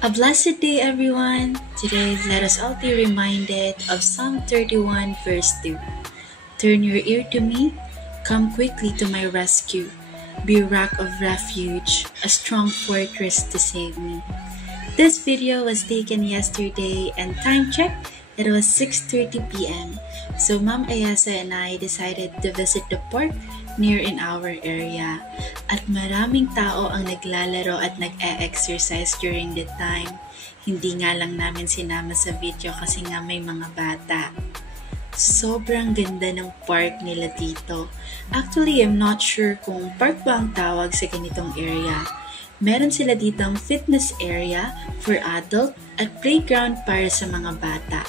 A blessed day, everyone! Today, let us all be reminded of Psalm 31, verse 2. Turn your ear to me, come quickly to my rescue. Be a rock of refuge, a strong fortress to save me. This video was taken yesterday and time check, it was 6:30 p.m. So Ma'am Ayasa and I decided to visit the park near in our area. At maraming tao ang naglalaro at nag-e-exercise during the time. Hindi nga lang namin sinama sa video kasi nga may mga bata. Sobrang ganda ng park nila dito. Actually, I'm not sure kung park ba ang tawag sa ganitong area. Meron sila ditong fitness area for adult at playground para sa mga bata.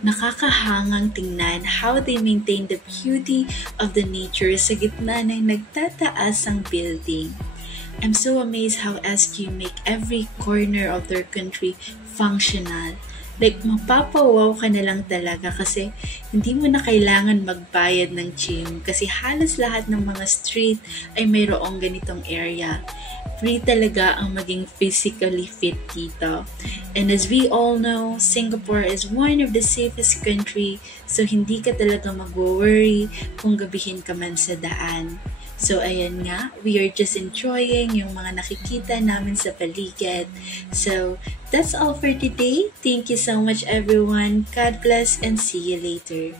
Nakakahangang tingnan how they maintain the beauty of the nature sa gitna ng nagtataasang building. I'm so amazed how SQ make every corner of their country functional. Like, mapapawaw ka na lang talaga kasi hindi mo na kailangan magbayad ng gym kasi halos lahat ng mga street ay mayroong ganitong area. Free talaga ang maging physically fit dito. And as we all know, Singapore is one of the safest country, so hindi ka talaga mag-worry kung gabihin ka man sa daan. So ayan nga, we are just enjoying yung mga nakikita namin sa paligid. So that's all for today. Thank you so much everyone. God bless and see you later.